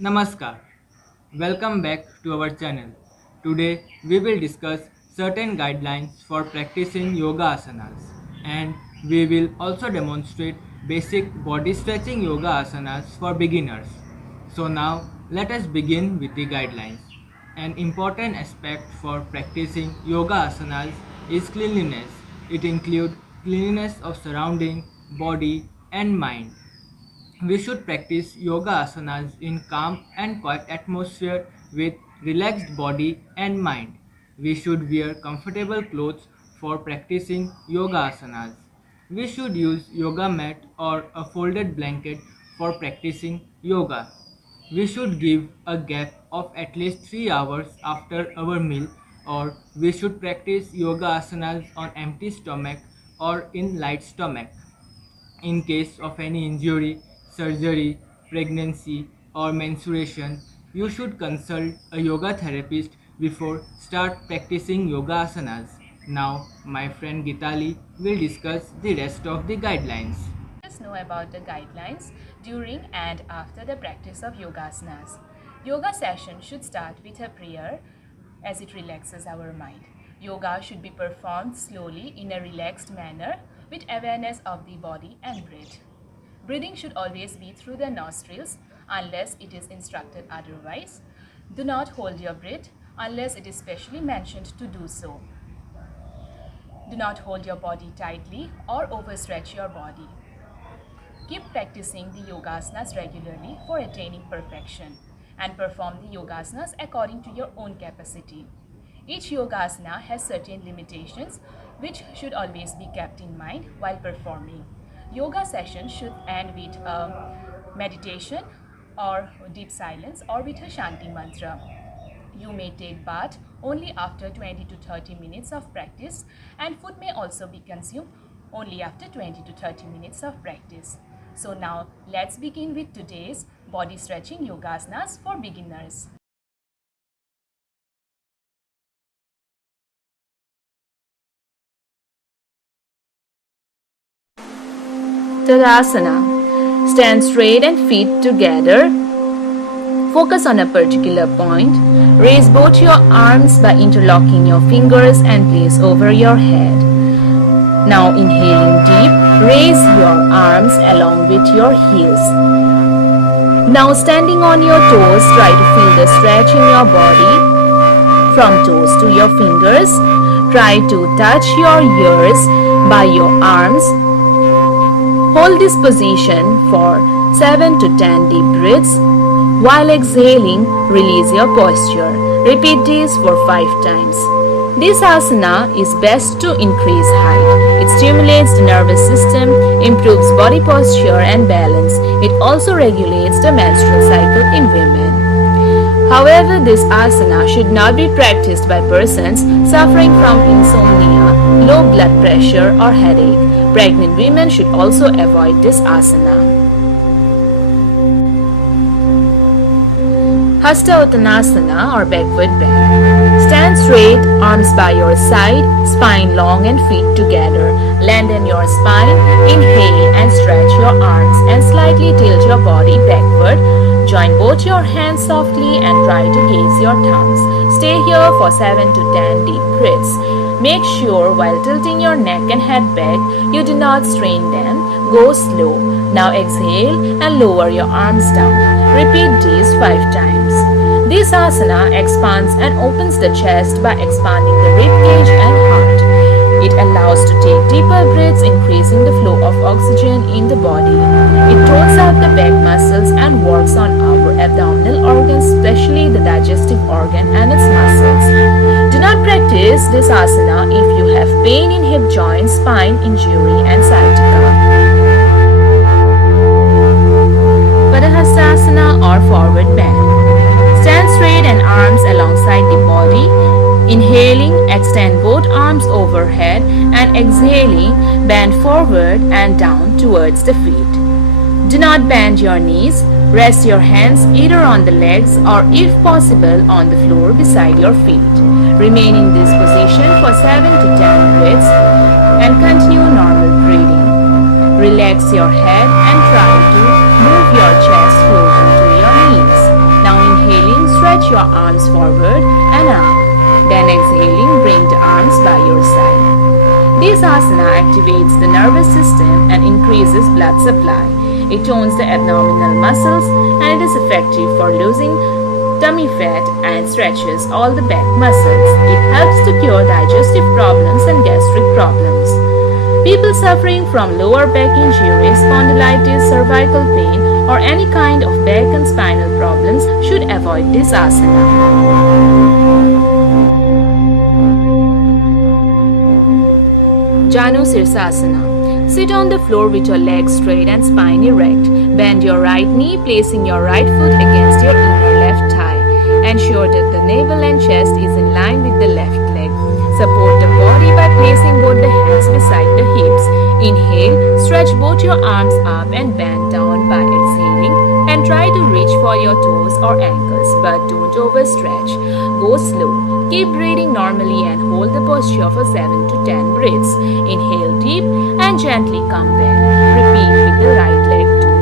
Namaskar. Welcome back to our channel. Today we will discuss certain guidelines for practicing yoga asanas and we will also demonstrate basic body stretching yoga asanas for beginners. So now let us begin with the guidelines. An important aspect for practicing yoga asanas is cleanliness. It includes cleanliness of surrounding, body and mind. We should practice yoga asanas in calm and quiet atmosphere with relaxed body and mind. We should wear comfortable clothes for practicing yoga asanas. We should use yoga mat or a folded blanket for practicing yoga. We should give a gap of at least 3 hours after our meal, or we should practice yoga asanas on empty stomach or in light stomach. In case of any injury, surgery, pregnancy, or menstruation, you should consult a yoga therapist before start practicing yoga asanas. Now, my friend Gitali will discuss the rest of the guidelines. Let us know about the guidelines during and after the practice of yogasanas. Yoga session should start with a prayer as it relaxes our mind. Yoga should be performed slowly in a relaxed manner with awareness of the body and breath. Breathing should always be through the nostrils unless it is instructed otherwise. Do not hold your breath unless it is specially mentioned to do so. Do not hold your body tightly or overstretch your body. Keep practicing the yogasanas regularly for attaining perfection and perform the yogasanas according to your own capacity. Each yogasana has certain limitations which should always be kept in mind while performing. Yoga session should end with a meditation or deep silence or with a Shanti mantra. You may take bath only after 20 to 30 minutes of practice, and food may also be consumed only after 20 to 30 minutes of practice. So now let's begin with today's body stretching yogasanas for beginners. Tadasana. Stand straight and feet together. Focus on a particular point. Raise both your arms by interlocking your fingers and place over your head. Now inhaling deep, raise your arms along with your heels. Now standing on your toes, try to feel the stretch in your body. From toes to your fingers, try to touch your ears by your arms. Hold this position for 7 to 10 deep breaths. While exhaling, release your posture. Repeat this for 5 times. This asana is best to increase height. It stimulates the nervous system, improves body posture and balance. It also regulates the menstrual cycle in women. However, this asana should not be practiced by persons suffering from insomnia, low blood pressure or headache. Pregnant women should also avoid this asana. Paschimottanasana or backward bend. Stand straight, arms by your side, spine long and feet together. Lengthen your spine, inhale and stretch your arms and slightly tilt your body backward. Join both your hands softly and try to gaze your thumbs. Stay here for 7 to 10 deep breaths. Make sure while tilting your neck and head back, you do not strain them. Go slow. Now exhale and lower your arms down. Repeat this 5 times. This asana expands and opens the chest by expanding the rib cage and heart. It allows to take deeper breaths, increasing the flow of oxygen in the body. It tones out the back muscles and works on our abdominal organs, especially the digestive organ and its muscles. Do not practice this asana if you have pain in hip joints, spine injury and sciatica. Bandhasana or forward bend. Stand straight and arms alongside the body. Inhaling, extend both arms overhead and exhaling, bend forward and down towards the feet. Do not bend your knees. Rest your hands either on the legs or if possible on the floor beside your feet. Remain in this position for 7 to 10 breaths and continue normal breathing. Relax your head and try to move your chest closer to your knees. stretch your arms forward and up. Then exhaling, bring the arms by your side. This asana activates the nervous system and increases blood supply. It tones the abdominal muscles and it is effective for losing tummy fat and stretches all the back muscles. It helps to cure digestive problems and gastric problems. People suffering from lower back injuries, spondylitis, cervical pain, or any kind of back and spinal problems should avoid this asana. Janu sirsasana. Sit on the floor with your legs straight and spine erect. Bend your right knee, placing your right foot against your inner left thigh. Ensure that the navel and chest is in line with the left leg. Support the body by placing both the hands beside the hips. Inhale, stretch both your arms up and bend down by exhaling, and try to reach for your toes or ankles, but don't overstretch. Go slow. Keep breathing normally and hold the posture for 7 to 10 breaths. Inhale deep and gently come back. Repeat with the right leg too.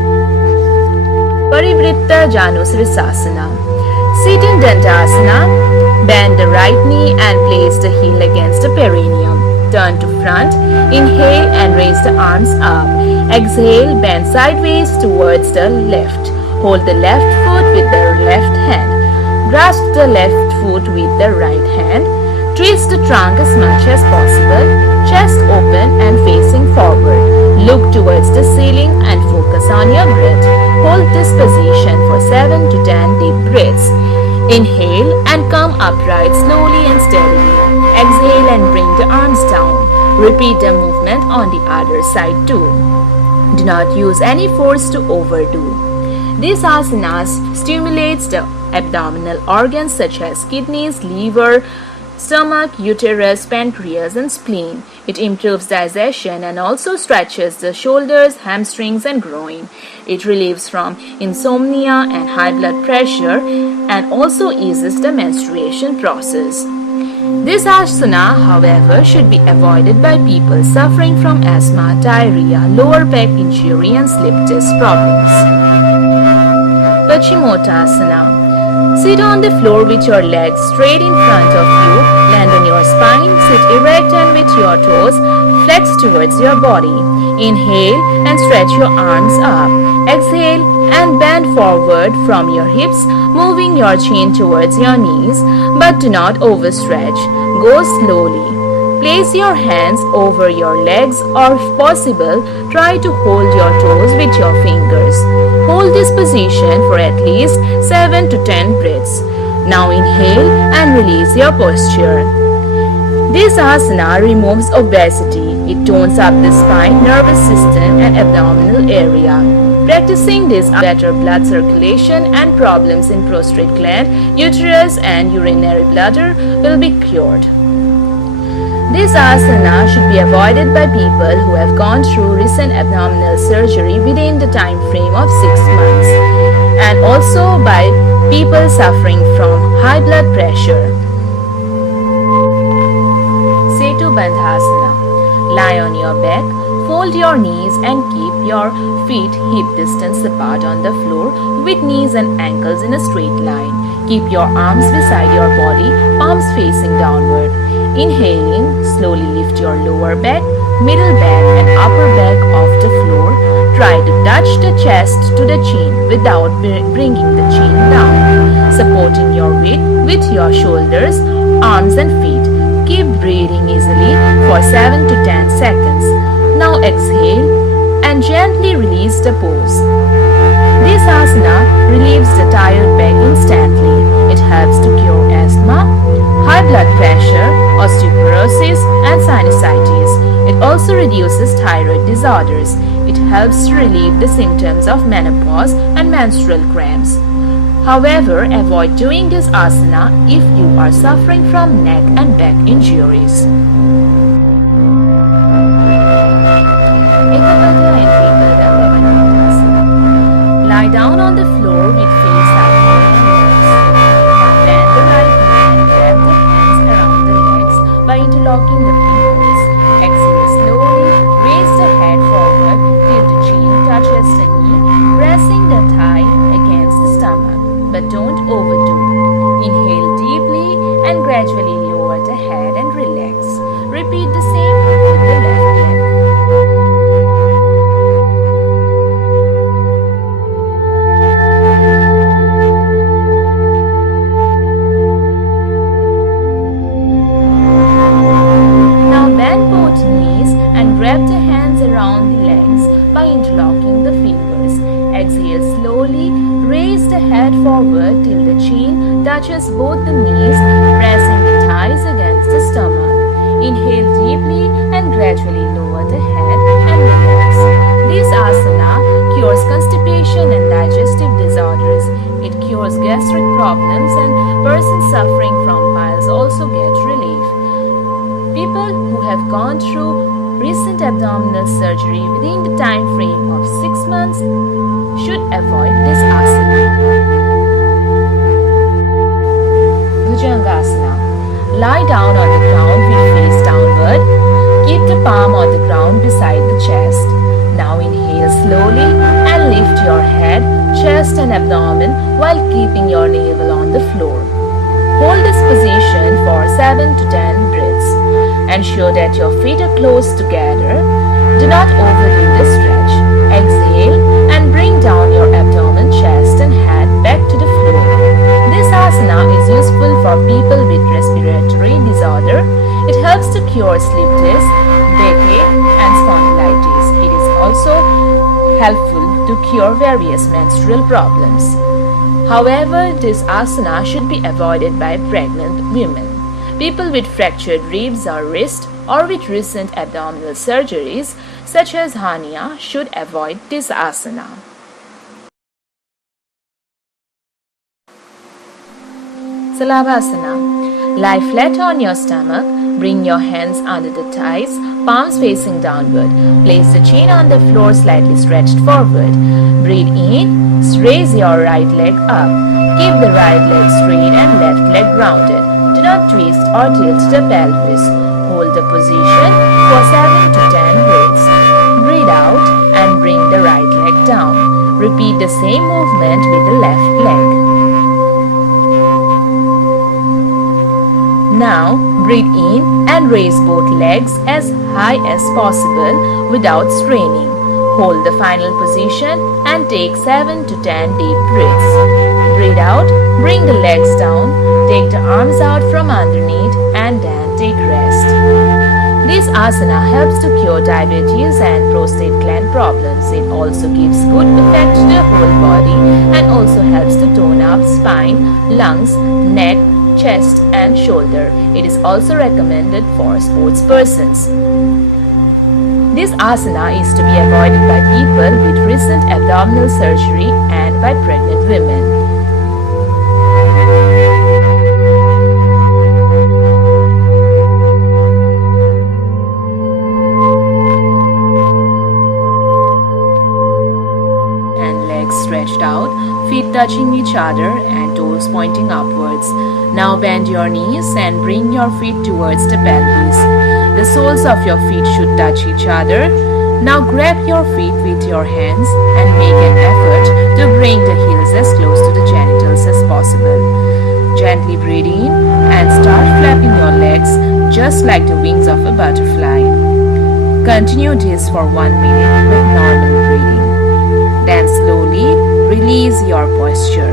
Parivritta Janu sirsasana. Sit in bandhasana. Bend the right knee and place the heel against the perineum. Turn to front. Inhale and raise the arms up. Exhale, bend sideways towards the left. Hold the left foot with the left hand. Grasp the left foot with the right hand. Twist the trunk as much as possible. Chest open and facing forward. Look towards the ceiling and focus on your breath. Hold this position for 7 to 10 deep breaths. Inhale and come upright slowly and steadily. Exhale and bring the arms down. Repeat the movement on the other side too. Do not use any force to overdo. These asanas stimulates the abdominal organs such as kidneys, liver, stomach, uterus, pancreas and spleen. It improves digestion and also stretches the shoulders, hamstrings and groin. It relieves from insomnia and high blood pressure and also eases the menstruation process. This asana, however, should be avoided by people suffering from asthma, diarrhea, lower back injury and slip disc problems. Paschimottanasana. Sit on the floor with your legs straight in front of you. Land on your spine. Sit erect and with your toes flexed towards your body. Inhale and stretch your arms up. Exhale and bend forward from your hips, moving your chin towards your knees, but do not overstretch. Go slowly. Place your hands over your legs or if possible, try to hold your toes with your fingers. Hold this position for at least 7 to 10 breaths. Now inhale and release your posture. This asana removes obesity. It tones up the spine, nervous system and abdominal area. Practicing this better blood circulation and problems in prostate gland, uterus and urinary bladder will be cured. This asana should be avoided by people who have gone through recent abdominal surgery within the time frame of 6 months and also by people suffering from high blood pressure. Setu bandhasana. Lie on your back, fold your knees and keep your feet hip distance apart on the floor with knees and ankles in a straight line. Keep your arms beside your body, palms facing downward. Inhaling, slowly lift your lower back, middle back and upper back off the floor. Try to touch the chest to the chin without bringing the chin down. Supporting your weight with your shoulders, arms and feet. Keep breathing easily for 7 to 10 seconds. Now exhale and gently release the pose. This asana relieves the tired back instantly. It helps to cure asthma, high blood pressure, osteoporosis and sinusitis. It also reduces thyroid disorders. It helps to relieve the symptoms of menopause and menstrual cramps. However, avoid doing this asana if you are suffering from neck and back injuries. Ekapada and Dwi-pada Pawan-mukta-asana. Lie down on the floor with face outward and legs straight. Now bend the right knee and grab the hands around the legs by interlocking the fingers. Exhale slowly, raise the head forward till the chin touches the knee, pressing the thigh against the stomach, but don't overdo. interlocking the fingers. Exhale slowly, raise the head forward till the chin touches both the knees, pressing the thighs against the stomach. Inhale deeply and gradually lower the head and relax. This asana cures constipation and digestive disorders. It cures gastric problems, and persons suffering from piles also get relief. People who have gone through recent abdominal surgery within the time frame of 6 months should avoid this asana. Bhujangasana. Lie down on the ground with face downward. Keep the palm on the ground beside the chest. Now inhale slowly and lift your head, chest and abdomen while keeping your navel on the floor. Hold this position for 7 to 10 breaths. Ensure that your feet are close together. Do not overdo the stretch. Exhale and bring down your abdomen, chest and head back to the floor. This asana is useful for people with respiratory disorder. It helps to cure slip disc, backache and spondylitis. It is also helpful to cure various menstrual problems. However, this asana should be avoided by pregnant women. People with fractured ribs or wrist or with recent abdominal surgeries such as hernia should avoid this asana. Shalabhasana. Lie flat on your stomach. Bring your hands under the thighs, palms facing downward. Place the chin on the floor slightly stretched forward. Breathe in, raise your right leg up. Keep the right leg straight and left leg grounded. Do not twist or tilt the pelvis. Hold the position for 7 to 10 breaths. Breathe out and bring the right leg down. Repeat the same movement with the left leg. Now, breathe in and raise both legs as high as possible without straining. Hold the final position and take 7 to 10 deep breaths. Breathe out, bring the legs down, take the arms out from underneath and then take rest. This asana helps to cure diabetes and prostate gland problems. It also gives good effect to the whole body and also helps to tone up spine, lungs, neck, chest and shoulder. It is also recommended for sports persons. This asana is to be avoided by people with recent abdominal surgery and by pregnant women. And legs stretched out, feet touching each other and toes pointing upwards. Now bend your knees and bring your feet towards the pelvis. The soles of your feet should touch each other. Now grab your feet with your hands and make an effort to bring the heels as close to the genitals as possible. Gently breathe in and start flapping your legs just like the wings of a butterfly. Continue this for 1 minute with normal breathing. Then slowly release your posture.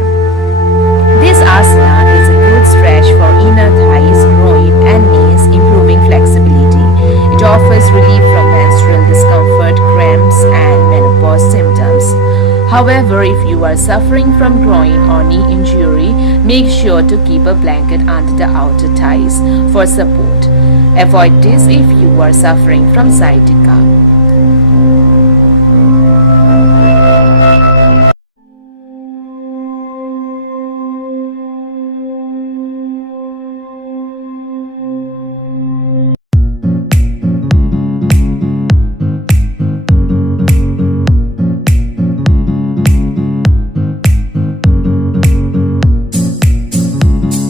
This asana is a good stretch for inner thighs, groin and knees, improving flexibility. It offers relief from menstrual discomfort, cramps and menopause symptoms. However, if you are suffering from groin or knee injury, make sure to keep a blanket under the outer thighs for support. Avoid this if you are suffering from sciatica.